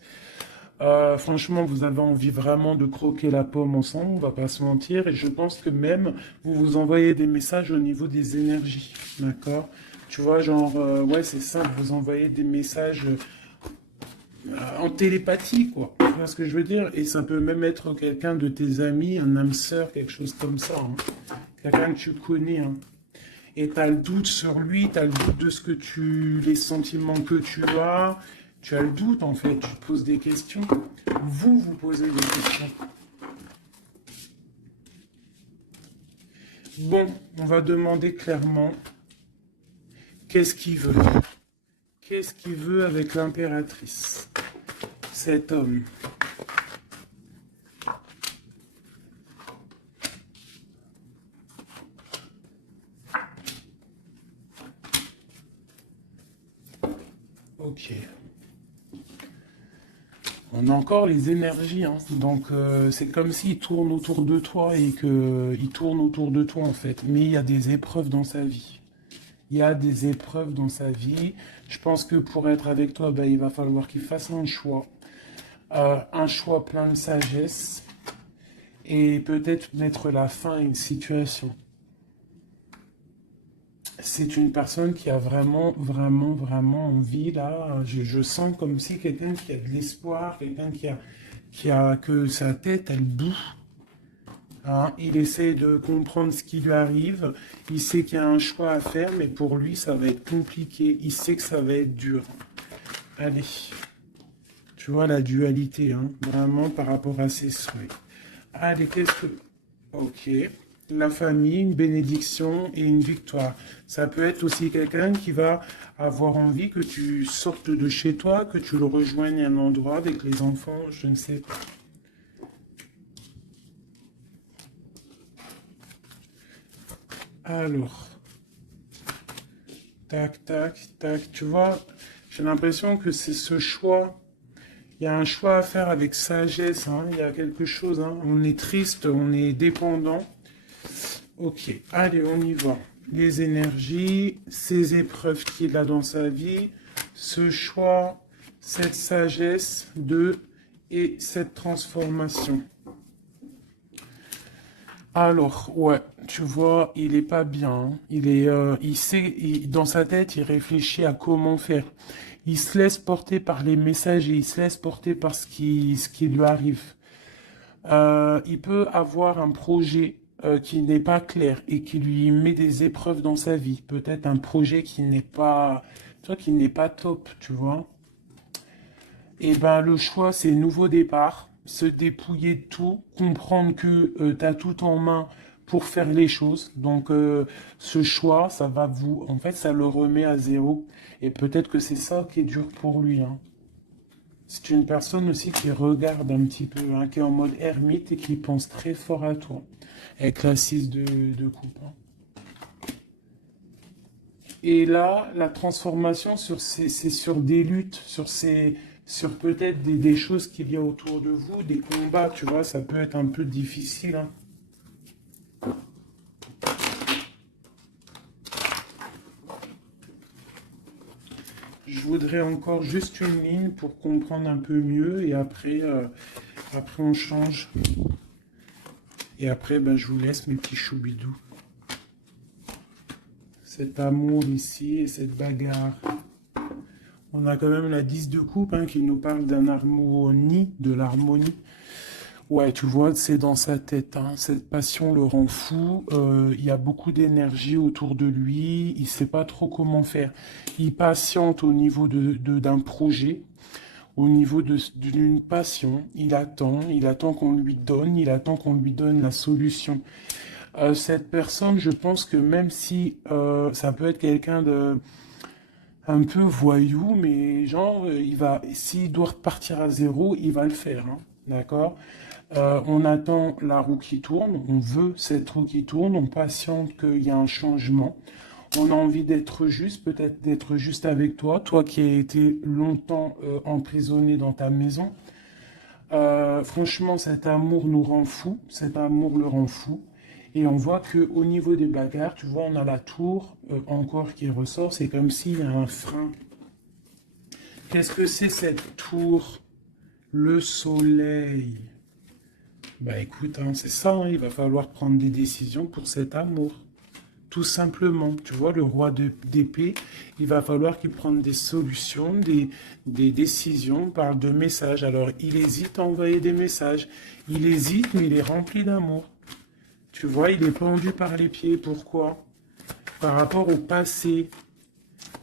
Franchement, vous avez envie vraiment de croquer la pomme ensemble, on va pas se mentir, et je pense que même vous vous envoyez des messages au niveau des énergies, d'accord? Tu vois, genre, ouais, c'est ça, vous envoyez des messages en télépathie, quoi. Tu vois ce que je veux dire? Et ça peut même être quelqu'un de tes amis, un âme sœur, quelque chose comme ça, hein. Quelqu'un que tu connais, hein. Et tu as le doute sur lui, tu as le doute de les sentiments que tu as le doute en fait, tu te poses des questions, vous posez des questions. Bon, on va demander clairement, qu'est-ce qu'il veut? Qu'est-ce qu'il veut avec l'impératrice? Cet homme. Ok. On a encore les énergies, hein. Donc c'est comme s'il tourne autour de toi et qu'il tourne autour de toi en fait. Mais il y a des épreuves dans sa vie. Il y a des épreuves dans sa vie. Je pense que pour être avec toi, ben, il va falloir qu'il fasse un choix plein de sagesse et peut-être mettre la fin à une situation. C'est une personne qui a vraiment, vraiment, vraiment envie, là. Je sens comme si quelqu'un qui a de l'espoir, quelqu'un que sa tête, elle boue. Hein. Il essaie de comprendre ce qui lui arrive. Il sait qu'il y a un choix à faire, mais pour lui, ça va être compliqué. Il sait que ça va être dur. Allez. Tu vois la dualité, hein, vraiment par rapport à ses souhaits. Allez, qu'est-ce que... Ok. La famille, une bénédiction et une victoire. Ça peut être aussi quelqu'un qui va avoir envie que tu sortes de chez toi, que tu le rejoignes à un endroit avec les enfants, je ne sais pas. Alors, tac, tac, tac, tu vois, j'ai l'impression que c'est ce choix. Il y a un choix à faire avec sagesse, hein. Il y a quelque chose, hein. On est triste, on est dépendant. Ok, allez, on y va. Les énergies, ces épreuves qu'il a dans sa vie, ce choix, cette sagesse et cette transformation. Alors, ouais, tu vois, il est pas bien, hein. Il sait, dans sa tête, il réfléchit à comment faire. Il se laisse porter par les messages et il se laisse porter par ce qui lui arrive. Il peut avoir un projet qui n'est pas clair et qui lui met des épreuves dans sa vie. Peut-être un projet qui n'est pas, tu vois, qui n'est pas top, tu vois. Et ben le choix, c'est nouveau départ, se dépouiller de tout, comprendre que tu as tout en main pour faire les choses. Donc ce choix, ça va en fait, ça le remet à zéro. Et peut-être que c'est ça qui est dur pour lui, hein. C'est une personne aussi qui regarde un petit peu, hein, qui est en mode ermite et qui pense très fort à toi. Avec la 6 de coupe, hein. Et là, la transformation c'est sur des luttes, sur peut-être des choses qu'il y a autour de vous, des combats, tu vois, ça peut être un peu difficile, hein. Je voudrais encore juste une ligne pour comprendre un peu mieux et après on change. Et après, ben, je vous laisse mes petits choubidous. Cet amour ici et cette bagarre. On a quand même la 10 de coupe, hein, qui nous parle d'un harmonie, de l'harmonie. Ouais, tu vois, c'est dans sa tête, hein. Cette passion le rend fou. Il y a beaucoup d'énergie autour de lui. Il sait pas trop comment faire. Il patiente au niveau d'un projet, au niveau d'une passion. Il attend qu'on lui donne, la solution. Cette personne, je pense que même si ça peut être quelqu'un de un peu voyou, mais genre, s'il doit repartir à zéro, il va le faire, hein. D'accord? On attend la roue qui tourne, on veut cette roue qui tourne, on patiente qu'il y a un changement. On a envie d'être juste, peut-être d'être juste avec toi, toi qui as été longtemps emprisonné dans ta maison. Franchement, cet amour nous rend fou, cet amour le rend fou. Et on voit que au niveau des bagarres, tu vois, on a la tour encore qui ressort. C'est comme s'il y a un frein. Qu'est-ce que c'est cette tour? Le soleil. Bah écoute, hein, c'est ça, hein, il va falloir prendre des décisions pour cet amour. Tout simplement, tu vois, le roi d'épée, il va falloir qu'il prenne des solutions, des décisions par de messages. Alors, il hésite à envoyer des messages. Il hésite, mais il est rempli d'amour. Tu vois, il est pendu par les pieds. Pourquoi? Par rapport au passé.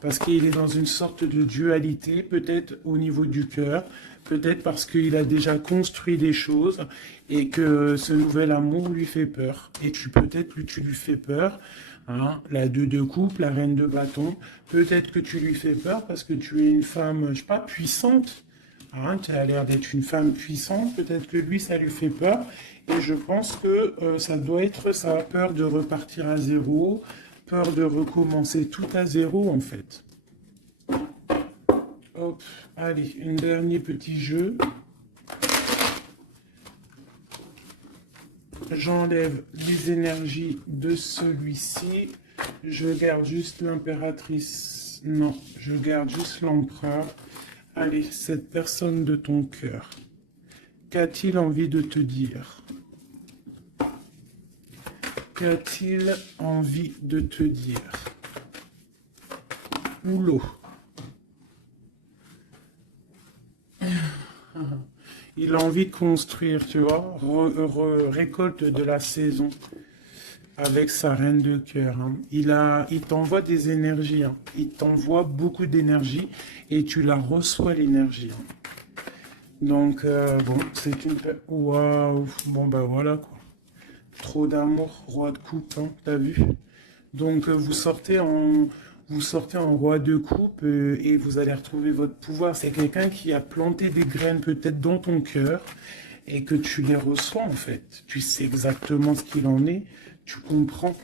Parce qu'il est dans une sorte de dualité, peut-être au niveau du cœur, peut-être parce qu'il a déjà construit des choses et que ce nouvel amour lui fait peur. Et peut-être que tu lui fais peur, hein, la 2 de coupe, la reine de bâton, peut-être que tu lui fais peur parce que tu es une femme, je sais pas, puissante. Hein, tu as l'air d'être une femme puissante, peut-être que lui, ça lui fait peur. Et je pense que ça doit être ça, peur de repartir à zéro, peur de recommencer tout à zéro, en fait. Hop, allez, un dernier petit jeu. J'enlève les énergies de celui-ci. Je garde juste l'impératrice. Non, je garde juste l'empereur. Allez, cette personne de ton cœur. Qu'a-t-il envie de te dire? Qu'a-t-il envie de te dire? Oulot. Il a envie de construire, tu vois, récolte de la saison avec sa reine de cœur. Hein. Il t'envoie des énergies, hein. Il t'envoie beaucoup d'énergie et tu la reçois l'énergie. Hein. Donc, bon, c'est une... Waouh, bon, bah voilà, quoi. Trop d'amour, roi de coupe, hein, t'as vu? Donc, vous sortez en roi de coupe et vous allez retrouver votre pouvoir. C'est quelqu'un qui a planté des graines peut-être dans ton cœur et que tu les reçois en fait. Tu sais exactement ce qu'il en est, tu comprends.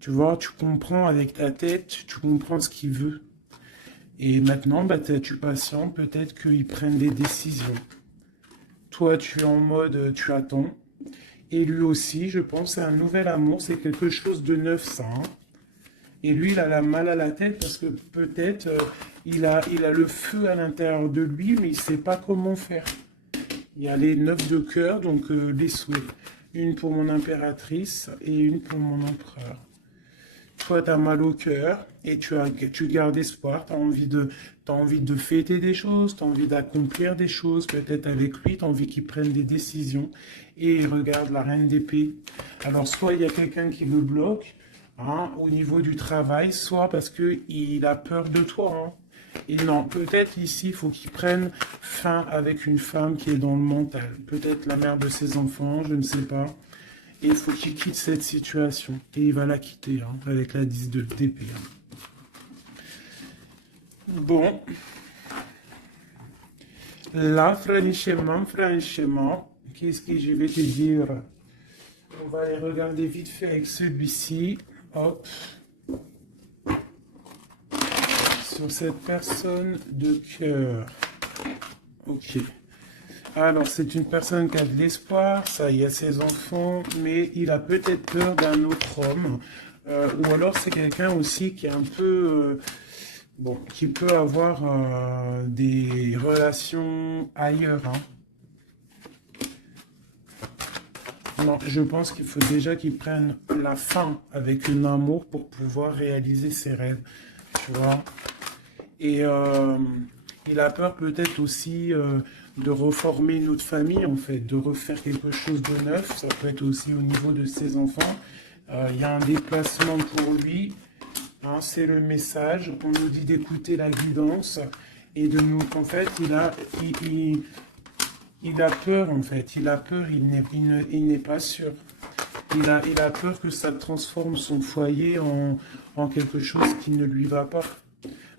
Tu vois, tu comprends avec ta tête, tu comprends ce qu'il veut. Et maintenant, bah, tu patientes, peut-être qu'ils prennent des décisions. Toi, tu es en mode, tu attends. Et lui aussi, je pense, c'est un nouvel amour, c'est quelque chose de neuf, ça. Hein. Et lui, il a la mal à la tête parce que peut-être il a le feu à l'intérieur de lui, mais il ne sait pas comment faire. Il y a les 9 de cœur, donc les souhaits. Une pour mon impératrice et une pour mon empereur. Toi, tu as mal au cœur et tu gardes espoir. Tu as envie de fêter des choses, tu as envie d'accomplir des choses. Peut-être avec lui, tu as envie qu'il prenne des décisions. Et regarde la reine d'épée. Alors, soit il y a quelqu'un qui le bloque, hein, au niveau du travail, soit parce qu'il a peur de toi. Hein. Et non, peut-être ici, il faut qu'il prenne fin avec une femme qui est dans le mental. Peut-être la mère de ses enfants, je ne sais pas. Et il faut qu'il quitte cette situation. Et il va la quitter, hein, avec la 10 d'épée. Hein. Bon. Là, franchement, qu'est-ce que je vais te dire? On va aller regarder vite fait avec celui-ci. Hop. Sur cette personne de cœur. Ok. Alors, c'est une personne qui a de l'espoir, ça y a ses enfants, mais il a peut-être peur d'un autre homme. Ou alors, c'est quelqu'un aussi qui est un peu... bon, qui peut avoir des relations ailleurs. Hein. Non, je pense qu'il faut déjà qu'il prenne la fin avec un amour pour pouvoir réaliser ses rêves. Tu vois? Et il a peur peut-être aussi de reformer une autre famille, en fait, de refaire quelque chose de neuf. Ça peut être aussi au niveau de ses enfants. Il y a un déplacement pour lui. Hein, c'est le message. On nous dit d'écouter la guidance et de nous... En fait, il a peur, en fait. Il a peur, il n'est pas sûr. Il a peur que ça transforme son foyer en quelque chose qui ne lui va pas.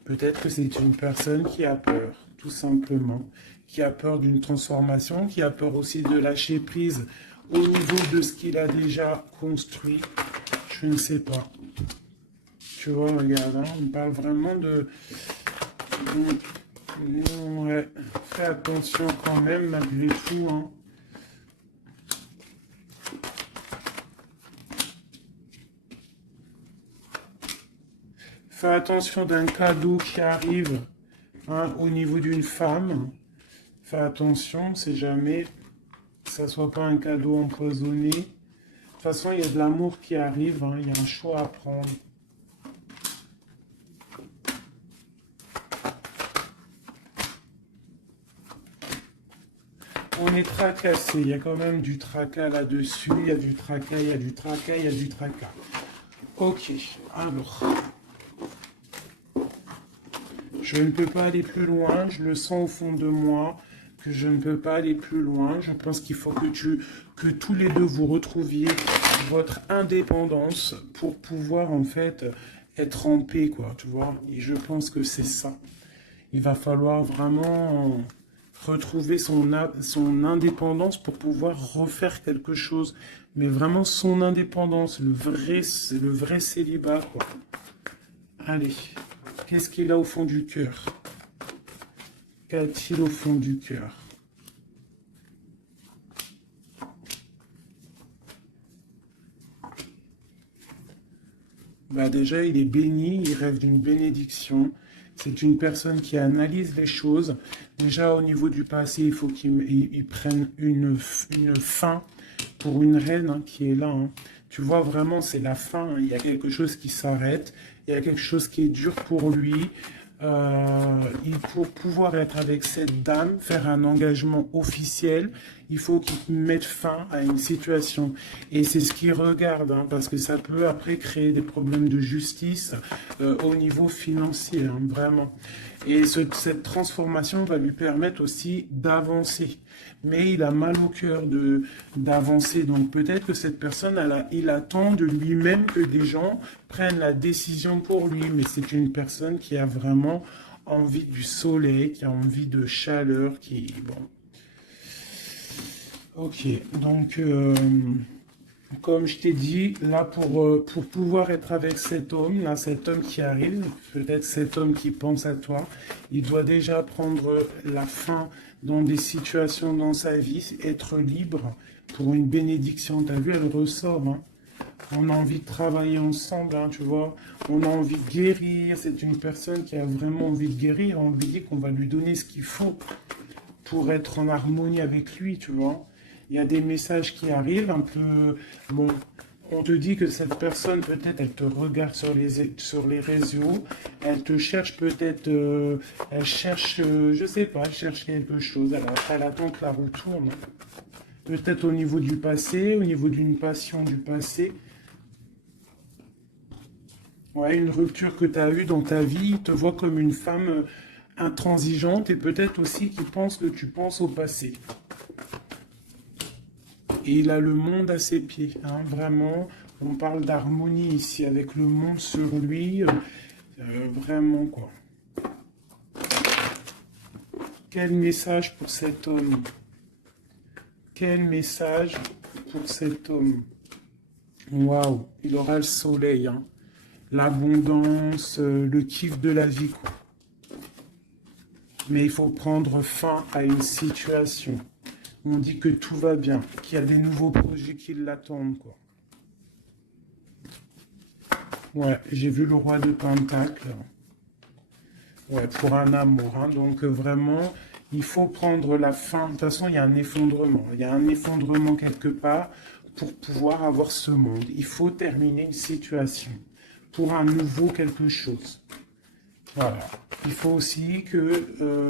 Peut-être que c'est une personne qui a peur, tout simplement, qui a peur d'une transformation, qui a peur aussi de lâcher prise au niveau de ce qu'il a déjà construit. Je ne sais pas. Tu vois, regarde, hein, on parle vraiment de... Ouais, fais attention quand même, malgré tout. Hein. Fais attention d'un cadeau qui arrive hein, au niveau d'une femme. Fais attention, c'est jamais que ça soit pas un cadeau empoisonné. De toute façon, il y a de l'amour qui arrive, hein, il y a un choix à prendre. On est tracassé, il y a quand même du tracas là-dessus, il y a du tracas, il y a du tracas, il y a du tracas. Ok, alors... Je ne peux pas aller plus loin, je le sens au fond de moi, que je ne peux pas aller plus loin. Je pense qu'il faut que tous les deux vous retrouviez votre indépendance pour pouvoir en fait être en paix, quoi, tu vois. Et je pense que c'est ça. Il va falloir vraiment retrouver son indépendance pour pouvoir refaire quelque chose. Mais vraiment son indépendance, le vrai célibat, quoi. Allez. Qu'est-ce qu'il a au fond du cœur? Qu'a-t-il au fond du cœur? Bah déjà, il est béni, il rêve d'une bénédiction. C'est une personne qui analyse les choses. Déjà, au niveau du passé, il faut qu'il prenne une fin pour une reine hein, qui est là. Hein. Tu vois, vraiment, c'est la fin. Hein. Il y a quelque chose qui s'arrête. Il y a quelque chose qui est dur pour lui. Pour pouvoir être avec cette dame, faire un engagement officiel, il faut qu'il mette fin à une situation. Et c'est ce qu'il regarde, hein, parce que ça peut après créer des problèmes de justice au niveau financier, hein, vraiment. Et cette transformation va lui permettre aussi d'avancer. Mais il a mal au cœur d'avancer. Donc peut-être que cette personne, il attend de lui-même que des gens prennent la décision pour lui. Mais c'est une personne qui a vraiment envie du soleil, qui a envie de chaleur, qui... Bon. Ok, donc... comme je t'ai dit, là pour pouvoir être avec cet homme, là cet homme qui arrive, peut-être cet homme qui pense à toi, il doit déjà prendre la fin dans des situations dans sa vie, être libre pour une bénédiction. T'as vu, elle ressort. Hein. On a envie de travailler ensemble, hein, tu vois. On a envie de guérir. C'est une personne qui a vraiment envie de guérir. On lui dit qu'on va lui donner ce qu'il faut pour être en harmonie avec lui, tu vois. Il y a des messages qui arrivent un peu... Bon, on te dit que cette personne, peut-être, elle te regarde sur les réseaux, elle te cherche peut-être, elle cherche, je sais pas, elle cherche quelque chose, elle attend que la roue tourne. Peut-être au niveau du passé, au niveau d'une passion du passé. Ouais, une rupture que tu as eue dans ta vie, il te voit comme une femme intransigeante et peut-être aussi qu'il pense que tu penses au passé. Et il a le monde à ses pieds, hein, vraiment. On parle d'harmonie ici, avec le monde sur lui. Vraiment, quoi. Quel message pour cet homme? Quel message pour cet homme? Waouh, il aura le soleil, hein. L'abondance, le kiff de la vie, quoi. Mais il faut prendre fin à une situation. On dit que tout va bien, qu'il y a des nouveaux projets qui l'attendent, quoi. Ouais, j'ai vu le roi de Pentacle. Ouais, pour un amour, hein. Donc vraiment, il faut prendre la fin. De toute façon, il y a un effondrement. Il y a un effondrement quelque part pour pouvoir avoir ce monde. Il faut terminer une situation pour un nouveau quelque chose. Voilà. Il faut aussi que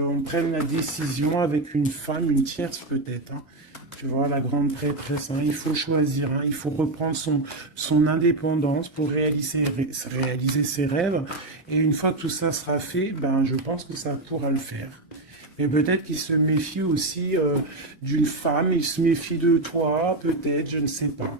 on prenne la décision avec une femme, une tierce peut-être. Hein. Tu vois, la grande prêtresse. Hein. Il faut choisir. Hein. Il faut reprendre son indépendance pour réaliser ses rêves. Et une fois que tout ça sera fait, ben, je pense que ça pourra le faire. Mais peut-être qu'il se méfie aussi d'une femme. Il se méfie de toi, peut-être, je ne sais pas.